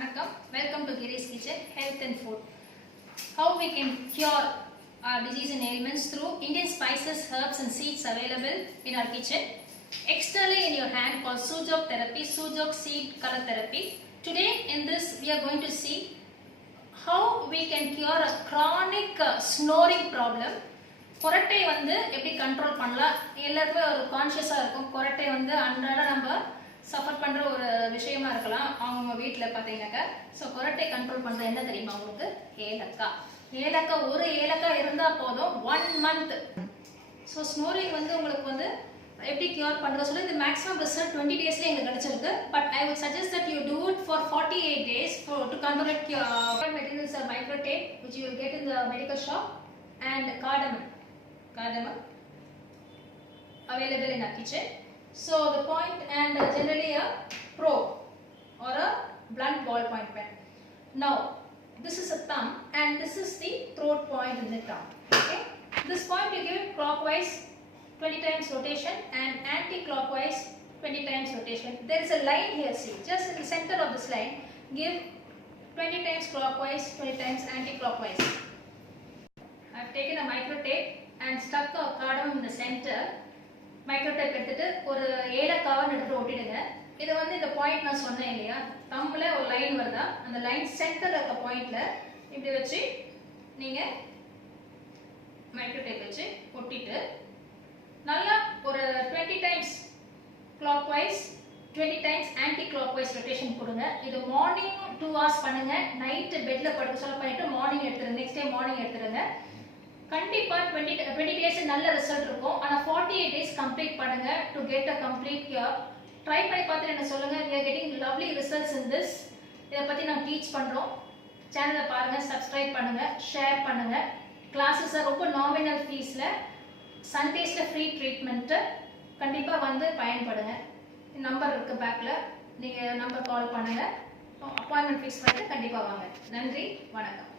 Vanakkam, welcome to Giri's Kitchen, Health and Food. How we can cure our disease and ailments through Indian spices, herbs and seeds available in our kitchen. Externally in your hand called Sujok therapy, Sujok seed color therapy. Today in this we are going to see how we can cure a chronic snoring problem. கொரட்டை வந்து எப்படி control பண்ணலாம் எல்லாருமே ஒரு கான்ஷியஸாக இருக்கும். கொரட்டை வந்து அன்றாட நம்ம சஃபர் பண்ணுற ஒரு விஷயமா இருக்கலாம் அவங்க வீட்டில் பார்த்தீங்கன்னாக்கா. ஸோ கொரட்டை கண்ட்ரோல் பண்ணுறது என்ன தெரியுமா உங்களுக்கு? ஏலக்காய் ஒரு ஏலக்காய் இருந்தால் போதும் 1 month. ஸோ ஸ்னோரிங் வந்து உங்களுக்கு வந்து எப்படி கியூர் பண்ணுறது சொல்லி இந்த மேக்ஸிமம் ரிசல்ட் 20 daysல எங்களுக்கு கிடைச்சிருக்கு. But I would suggest that you do it for 48 days to control it. Materials are microtape which you will get in the medical shop and cardamom available in our kitchen. So the point and generally a probe or a blunt ballpoint pen. Now this is a thumb and this is the throat point in the thumb. Okay, this point you give it clockwise 20 times rotation and anti-clockwise 20 times rotation. There is a line here, see, just in the center of this line give 20 times clockwise, 20 times anti-clockwise. I have taken a microtape and stuck a cardamom in the center. Microtape எடுத்துட்டு ஒரு ஏலக்காவை எடுத்து ஒட்டிடுங்க. இது வந்து இந்த point நான் சொன்னேன் இல்லையா, தம்ப்ல ஒரு லைன் வருதா, அந்த லைன் சென்டர்ல இருக்க பாயிண்ட்ல இப்படி வச்சு நீங்க மைக்ரோடேப் வச்சு ஒட்டிட்டு நல்லா ஒரு 20 times clockwise 20 times anti clockwise rotation கொடுங்க. இது மார்னிங் 2 hours பண்ணுங்க. நைட் பெட்ல படுக்க சொல்ல பண்ணிட்டு மார்னிங் எடுத்துருங்க. நெக்ஸ்ட் டே மார்னிங் எடுத்துருங்க. கண்டிப்பா 20 days நல்ல ரிசல்ட் இருக்கும். ஆனா 48 days கம்ப்ளீட் பண்ணுங்க to get a complete cure. Try பண்ணி பார்த்துட்டு என்ன சொல்லுங்க. we are getting lovely results in this. இத பத்தி நான் டீச் பண்றோம். சேனலை பாருங்க, சப்ஸ்கிரைப் பண்ணுங்க, ஷேர் பண்ணுங்க. கிளாसेस ரொம்ப நாமினல் ஃபீஸ்ல சண்டேஸ்ல ஃப்ரீ ட்ரீட்மென்ட். கண்டிப்பா வந்து பயன்படுங்க. நம்பர் இருக்கு பேக்ல, நீங்க நம்பர் கால் பண்ணுங்க. அப்பாயின்ட்மென்ட் ஃபிக்ஸ் பண்ணிட்டு கண்டிப்பா வாங்க. நன்றி, வணக்கம்.